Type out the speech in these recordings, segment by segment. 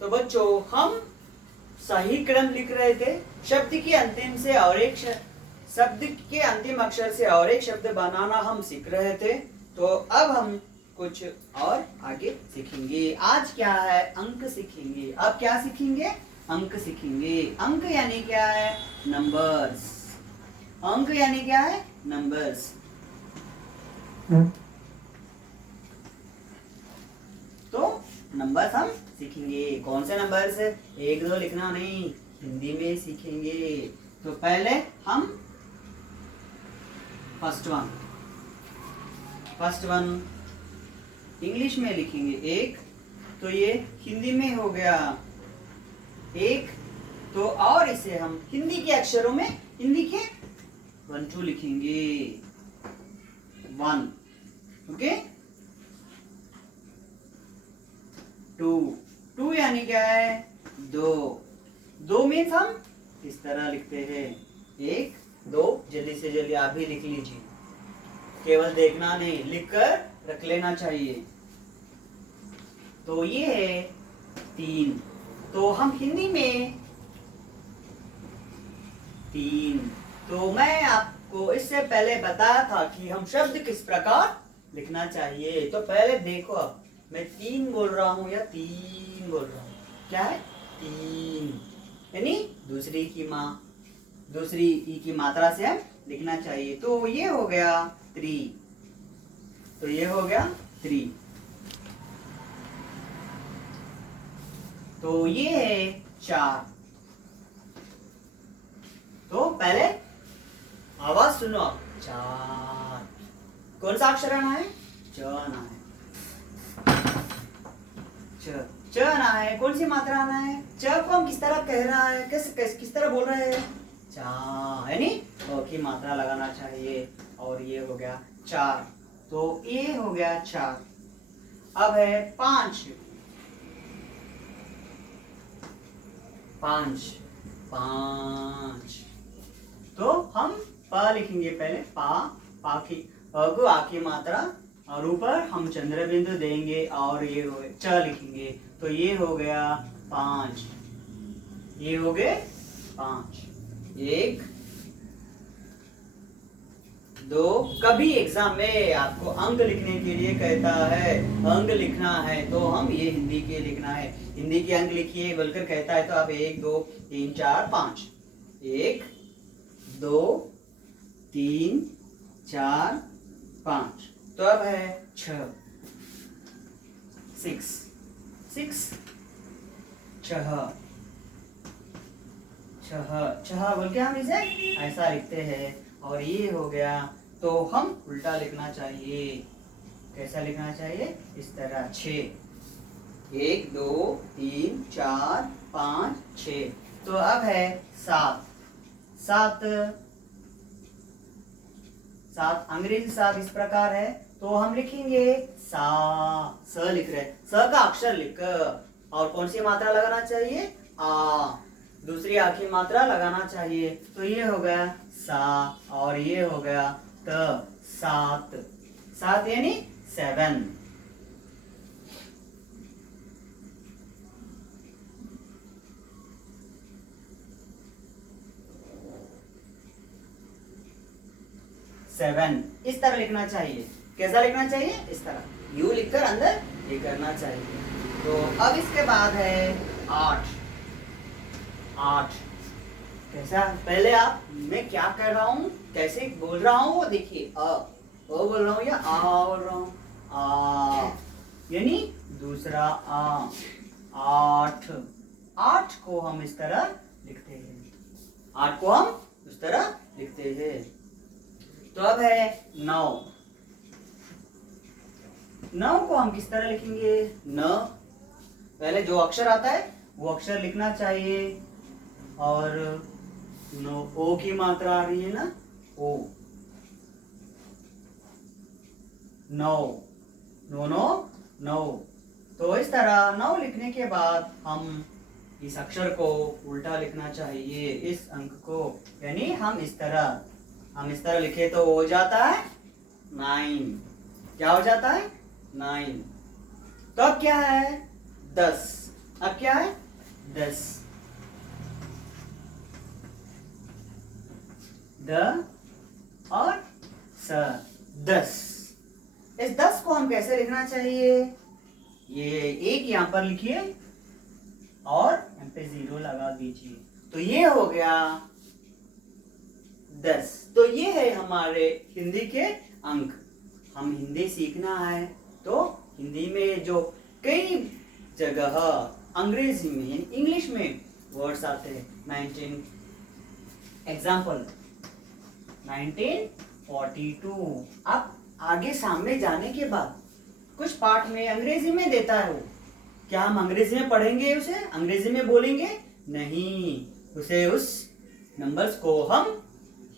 तो बच्चों हम सही क्रम लिख रहे थे। शब्द के अंतिम से और एक शब्द के अंतिम अक्षर से और एक शब्द बनाना हम सीख रहे थे। तो अब हम कुछ और आगे सीखेंगे। आज क्या है, अंक सीखेंगे। अब क्या सीखेंगे, अंक सीखेंगे। अंक यानी क्या है, नंबर्स। अंक यानी क्या है, नंबर्स। तो नंबर्स हम सीखेंगे। कौन से नंबर्स, एक दो लिखना नहीं, हिंदी में सीखेंगे। तो पहले हम फर्स्ट वन इंग्लिश में लिखेंगे एक, तो ये हिंदी में हो गया एक। तो और इसे हम हिंदी के अक्षरों में, हिंदी के 1 2 लिखेंगे, 1। ओके, 2 यानी क्या है, 2 मीन्स हम इस तरह लिखते हैं, 1 2। जल्दी से जल्दी आप भी लिख लीजिए, केवल देखना नहीं, लिखकर रख लेना चाहिए। तो ये है 3। तो हम हिंदी में 3। तो मैं आपको इससे पहले बताया था कि हम शब्द किस प्रकार लिखना चाहिए। तो पहले देखो, अब मैं 3 बोल रहा हूं या 3 बोल रहा हूं, क्या है, 3। यानी दूसरी ई की मात्रा से हम लिखना चाहिए। तो ये हो गया 3, तो ये हो गया 3। तो ये है 4। तो पहले आवाज सुनो, 4। कौन सा अक्षर आना है, च आना है, च आना है। कौन सी मात्रा आना है, च को हम किस तरह कह रहा है, किस तरह बोल रहे हैं, चा, यानी की मात्रा लगाना चाहिए। और ये हो गया 4, तो ये हो गया 4। अब है 5। 5 तो हम प लिखेंगे पहले, पा की आ की मात्रा, और ऊपर हम चंद्र बिंदु देंगे और ये हो गया च लिखेंगे। तो ये हो गया 5, ये हो गए 5। 1 2। कभी एग्जाम में आपको अंक लिखने के लिए कहता है, अंक लिखना है, तो हम ये हिंदी के लिखना है, हिंदी के अंक लिखिए बोलकर कहता है, तो आप 1 2 3 4 5, 1 2 3 4 5। तो अब है 6 छह बोल के हम इसे ऐसा लिखते हैं। और ये हो गया, तो हम उल्टा लिखना चाहिए। कैसा लिखना चाहिए, इस तरह 6, 1 2 3 4 5 6। तो अब है 7। अंग्रेजी 7 इस प्रकार है, तो हम लिखेंगे स लिख रहे, स का अक्षर लिख, और कौन सी मात्रा लगाना चाहिए, आ, दूसरी आ की मात्रा लगाना चाहिए। तो ये हो गया सा, और ये हो गया त, 7 यानी 7। इस तरह लिखना चाहिए। कैसा लिखना चाहिए, इस तरह यू लिखकर अंदर ये करना चाहिए। तो अब इसके बाद है 8। कैसा, पहले आप, मैं क्या कर रहा हूँ, कैसे बोल रहा हूँ, वो देखिए, ओ बोल रहा हूँ या आ बोल रहा हूँ, आ यानी दूसरा आ। 8 को हम इस तरह लिखते हैं, 8 को हम इस तरह लिखते हैं। तो अब है 9 को हम किस तरह लिखेंगे, न, पहले जो अक्षर आता है वो अक्षर लिखना चाहिए, और ओ की मात्रा आ रही है ना, ओ, 9। तो इस तरह 9 लिखने के बाद हम इस अक्षर को उल्टा लिखना चाहिए, इस अंक को, यानी हम इस तरह लिखे तो हो जाता है 9। क्या हो जाता है, 9। तो अब क्या है, 10। अब क्या है 10, द और स 10। इस 10 को हम कैसे लिखना चाहिए, ये एक यहां पर लिखिए और यहाँ पे 0 लगा दीजिए, तो ये हो गया 10। तो ये है हमारे हिंदी के अंक। हम हिंदी सीखना है तो हिंदी में जो कई जगह अंग्रेजी में इंग्लिश में वर्ड्स आते हैं, 19 एग्जाम्पल 1942। अब आगे सामने जाने के बाद कुछ पाठ में अंग्रेजी में देता है वो, क्या हम अंग्रेजी में पढ़ेंगे, उसे अंग्रेजी में बोलेंगे नहीं, उसे उस नंबर्स को हम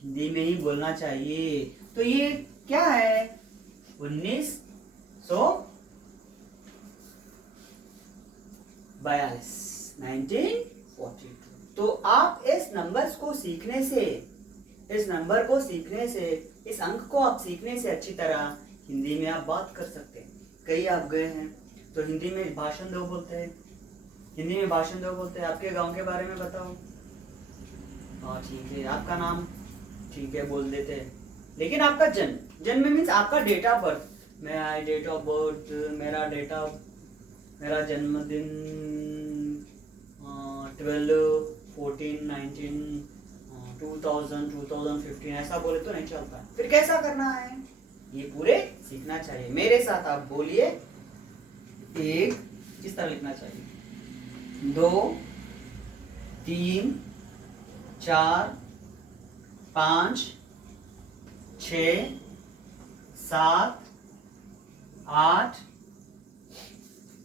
हिंदी में ही बोलना चाहिए। तो ये क्या है 1942। तो आप इस नंबर्स को सीखने से, इस नंबर को सीखने से, इस अंक को आप सीखने से अच्छी तरह हिंदी में आप बात कर सकते हैं। कहीं आप गए हैं तो हिंदी में भाषण दो बोलते हैं, हिंदी में भाषण दो बोलते हैं, आपके गांव के बारे में बताओ, हाँ ठीक है, आपका नाम ठीक है बोल देते हैं, लेकिन आपका जन्म मीन्स आपका डेट ऑफ बर्थ, मेरा डेट ऑफ बर्थ, मेरा जन्मदिन 12, 14, 19, 2000, 2015 ऐसा बोले तो नहीं चलता। फिर कैसा करना है, ये पूरे सीखना चाहिए। मेरे साथ आप बोलिए, एक किस तरह लिखना चाहिए, 2, 3, 4, 5, 6, 7, 8,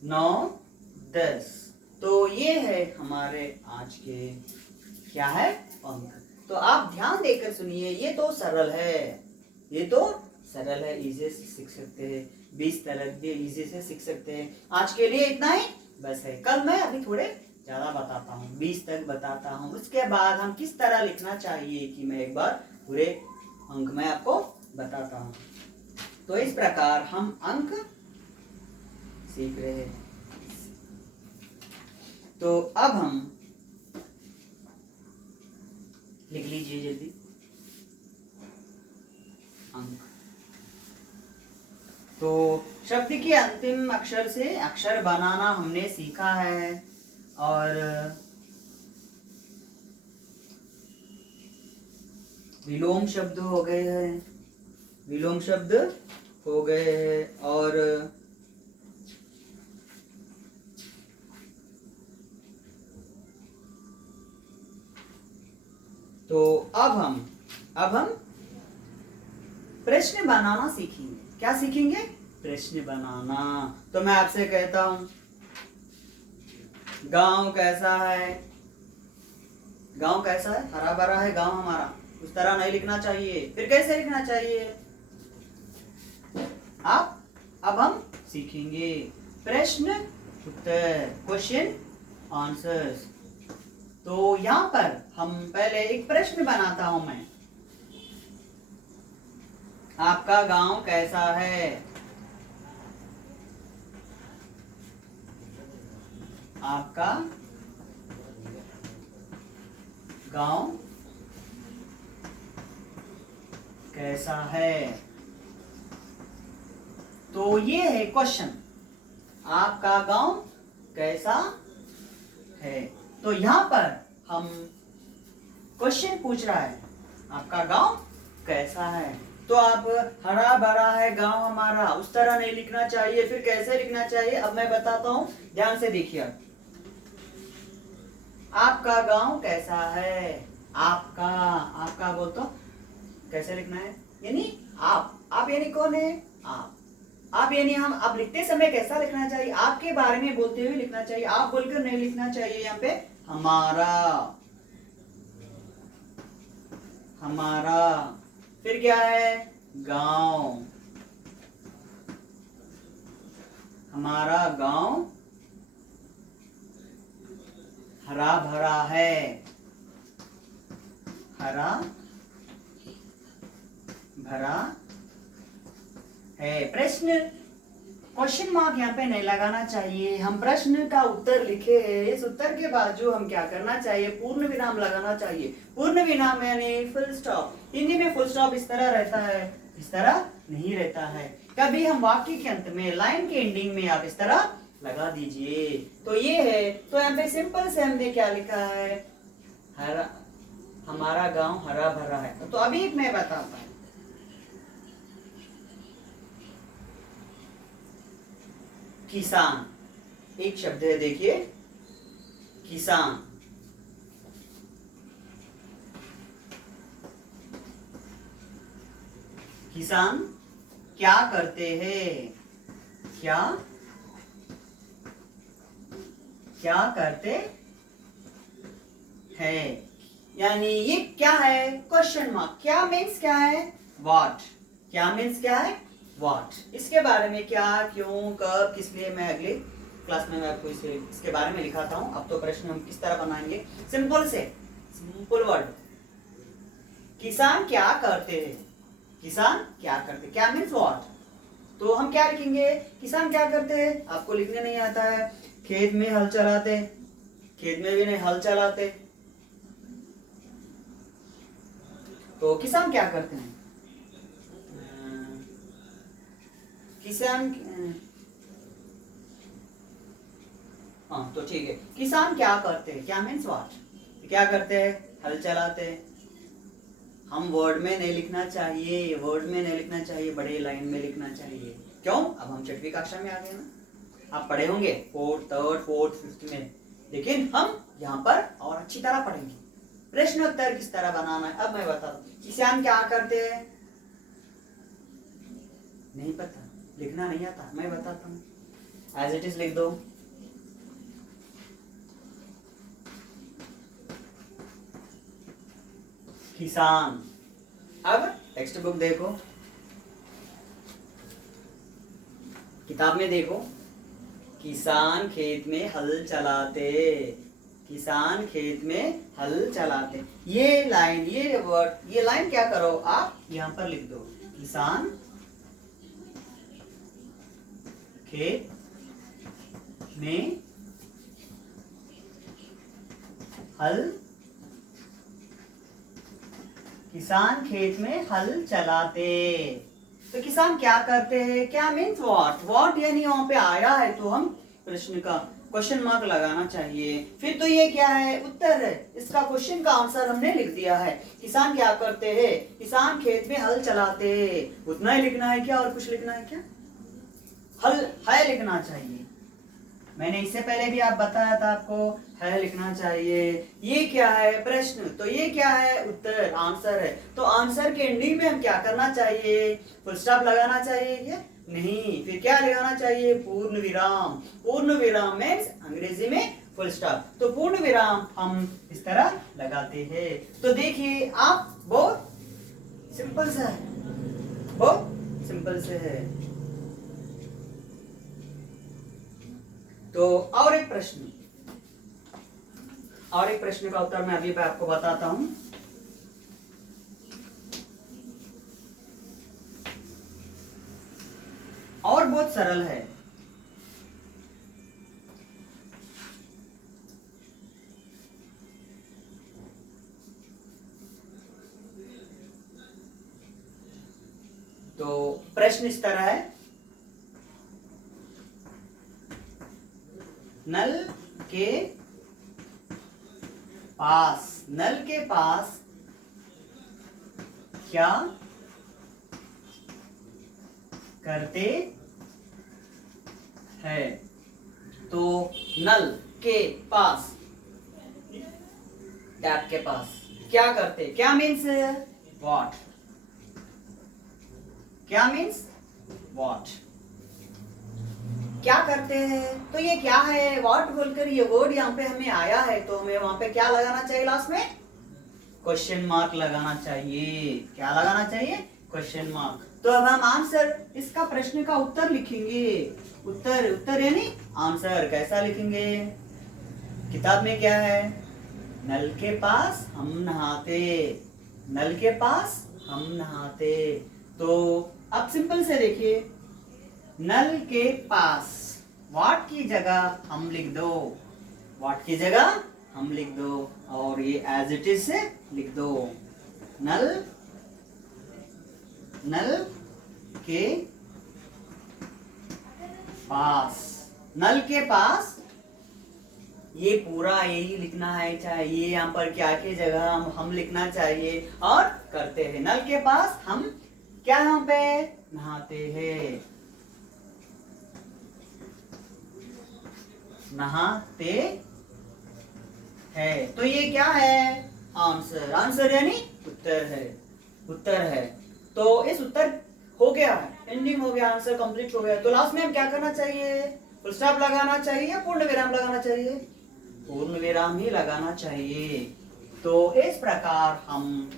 9, 10। तो ये है हमारे आज के क्या है अंक। तो आप ध्यान देकर सुनिए, ये तो सरल है, ये तो सरल है, इजी से सीख सकते हैं, 20 तलक भी इजी से सीख सकते हैं। आज के लिए इतना ही बस है, कल मैं अभी थोड़े ज्यादा बताता हूँ, 20 तक बताता हूँ, उसके बाद हम किस तरह लिखना चाहिए कि मैं एक बार पूरे अंक में आपको बताता हूँ। तो इस प्रकार हम अंक सीख रहे हैं। तो अब हम लिख लीजिए जल्दी अंक। तो शब्द के अंतिम अक्षर से अक्षर बनाना हमने सीखा है, और विलोम शब्द हो गए हैं, विलोम शब्द हो गए हैं, और तो अब हम प्रश्न बनाना सीखेंगे। क्या सीखेंगे, प्रश्न बनाना। तो मैं आपसे कहता हूं गांव कैसा है, गांव कैसा है, हरा भरा है गांव हमारा, उस तरह नहीं लिखना चाहिए। फिर कैसे लिखना चाहिए, अब हम सीखेंगे प्रश्न उत्तर, क्वेश्चन आंसर्स। तो यहां पर हम पहले एक प्रश्न बनाता हूं मैं, आपका गांव कैसा है, आपका गांव कैसा है। तो ये है क्वेश्चन, आपका गांव कैसा है। तो यहां पर हम क्वेश्चन पूछ रहा है, आपका गांव कैसा है। तो आप हरा भरा है गांव हमारा, उस तरह नहीं लिखना चाहिए। फिर कैसे लिखना चाहिए, अब मैं बताता हूं, ध्यान से देखिए। आपका गांव कैसा है, आपका बोल तो कैसे लिखना है, यानी आप यानी कौन है, आप यानी हम। आप लिखते समय कैसा लिखना चाहिए, आपके बारे में बोलते हुए लिखना चाहिए, आप बोलकर नहीं लिखना चाहिए। यहाँ पे हमारा, फिर क्या है, गांव, हमारा गांव हरा भरा है, हरा भरा है। प्रश्न क्वेश्चन मार्क यहाँ पे नहीं लगाना चाहिए। हम प्रश्न का उत्तर लिखे हैं, इस उत्तर के बाद जो हम क्या करना चाहिए, पूर्ण विराम लगाना चाहिए। पूर्ण विराम यानी फुल स्टॉप। हिंदी में फुल स्टॉप इस तरह रहता है, इस तरह नहीं रहता है। कभी हम वाक्य के अंत में, लाइन के एंडिंग में आप इस तरह लगा दीजिए। तो ये है, तो यहाँ पे सिंपल से हमने क्या लिखा है, हरा, हमारा गांव हरा भरा है। तो अभी मैं बताता हूँ, किसान एक शब्द है, देखिए किसान। किसान क्या करते हैं, क्या क्या करते हैं, यानी ये क्या है, क्वेश्चन मार्क। क्या मीन्स क्या है, व्हाट। क्या मीन्स क्या है, व्हाट। इसके बारे में क्या, क्यों, कब, किस लिए, मैं अगले क्लास में मैं आपको इसके बारे में लिखाता हूं। अब तो प्रश्न हम किस तरह बनाएंगे, सिंपल से, सिंपल वर्ड। किसान क्या करते हैं, किसान क्या करते, क्या मीन्स व्हाट। तो हम क्या लिखेंगे, किसान क्या करते हैं, आपको लिखने नहीं आता है, खेत में हल चलाते, खेत में भी नहीं, हल चलाते। तो किसान क्या करते हैं, किसान, हाँ तो ठीक है, किसान क्या करते हैं, क्या मीन्स व्हाट। क्या करते हैं, हल चलाते। हम वर्ड में नहीं लिखना चाहिए, वर्ड में नहीं लिखना चाहिए, बड़े लाइन में लिखना चाहिए। क्यों, अब हम 6वीं कक्षा में आ गए ना, आप पढ़े होंगे 4th, 3rd, 4th, 5th में, लेकिन हम यहाँ पर और अच्छी तरह पढ़ेंगे प्रश्नोत्तर किस तरह बनाना है। अब मैं बताता हूँ, किसान क्या करते हैं, नहीं पता, लिखना नहीं आता, मैं बताता हूँ, एज इट इज लिख दो। किसान। अब टेक्स्ट बुक देखो, किताब में देखो, किसान खेत में हल चलाते, किसान खेत में हल चलाते। ये लाइन, ये वर्ड, ये लाइन क्या करो, आप यहां पर लिख दो, किसान खेत में हल, किसान खेत में हल चलाते। तो किसान क्या करते हैं, क्या मीन्स व्हाट। व्हाट यानी वहां पे आया है, तो हम प्रश्न का क्वेश्चन मार्क लगाना चाहिए। फिर तो ये क्या है, उत्तर है, इसका क्वेश्चन का आंसर हमने लिख दिया है। किसान क्या करते हैं, किसान खेत में हल चलाते। उतना ही लिखना है क्या, और कुछ लिखना है क्या, हल है लिखना चाहिए। मैंने इससे पहले भी आप बताया था, आपको है लिखना चाहिए। ये क्या है, प्रश्न, तो ये क्या है, उत्तर, आंसर है। तो आंसर के एंडिंग में हम क्या करना चाहिए, फुल स्टॉप लगाना चाहिए क्या, नहीं। फिर क्या लगाना चाहिए, पूर्ण विराम। पूर्ण विराम मीन्स अंग्रेजी में फुल स्टॉप। तो पूर्ण विराम हम इस तरह लगाते हैं। तो देखिए आप, बहुत सिंपल सा है, बहुत सिंपल से है। तो और एक प्रश्न, और एक प्रश्न का उत्तर मैं अभी आपको बताता हूं। और बहुत सरल है। तो प्रश्न इस तरह है, नल के पास, नल के पास क्या करते हैं। तो नल के पास, टैप के पास क्या करते, क्या मीन्स व्हाट, क्या मीन्स व्हाट, क्या करते हैं। तो ये क्या है, व्हाट बोलकर ये वर्ड यहाँ पे हमें आया है, तो हमें वहां पे क्या लगाना चाहिए, लास्ट में क्वेश्चन मार्क लगाना चाहिए। क्या लगाना चाहिए, क्वेश्चन मार्क। तो अब हम आंसर, इसका प्रश्न का उत्तर लिखेंगे। उत्तर, उत्तर यानी आंसर, कैसा लिखेंगे, किताब में क्या है, नल के पास हम नहाते, नल के पास हम नहाते। तो अब सिंपल से देखिए, नल के पास वाट की जगह हम लिख दो, वाट की जगह हम लिख दो और ये एज इट इज से लिख दो। नल, नल के पास, नल के पास ये पूरा यही लिखना है, चाहे ये यहाँ पर क्या की जगह हम लिखना चाहिए और करते हैं। नल के पास हम क्या यहाँ पे नहाते हैं, नहाते हैं। तो ये क्या है, आंसर, आंसर यानी उत्तर है, उत्तर है। तो इस उत्तर हो गया है, एंडिंग हो गया, आंसर कंप्लीट हो गया। तो लास्ट में हम क्या करना चाहिए, फुल स्टॉप लगाना चाहिए या पूर्ण विराम लगाना चाहिए, पूर्ण विराम ही लगाना चाहिए। तो इस प्रकार हम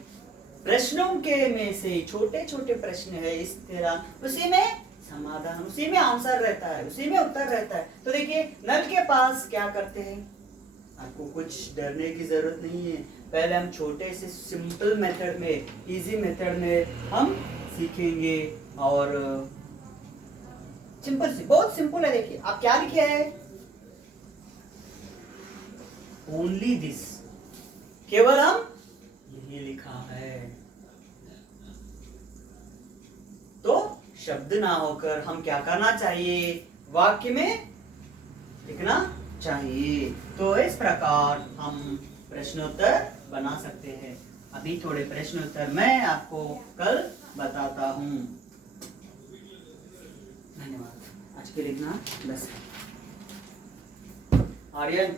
प्रश्नों के में से छोटे छोटे प्रश्न है इस तरह, उसी में समाधान, उसी में आंसर रहता है, उसी में उत्तर रहता है। तो देखिए नल के पास क्या करते हैं, आपको कुछ डरने की जरूरत नहीं है। पहले हम छोटे से सिंपल मेथड में, इजी मेथड में हम सीखेंगे और सिंपल सी, बहुत सिंपल है। देखिए आप क्या लिखे है, ओनली दिस, केवल हम यही लिखा है। तो शब्द ना होकर हम क्या करना चाहिए, वाक्य में लिखना चाहिए। तो इस प्रकार हम प्रश्नोत्तर बना सकते हैं। अभी थोड़े प्रश्नोत्तर मैं आपको कल बताता हूँ। धन्यवाद। आज के लिखना 10। आर्यन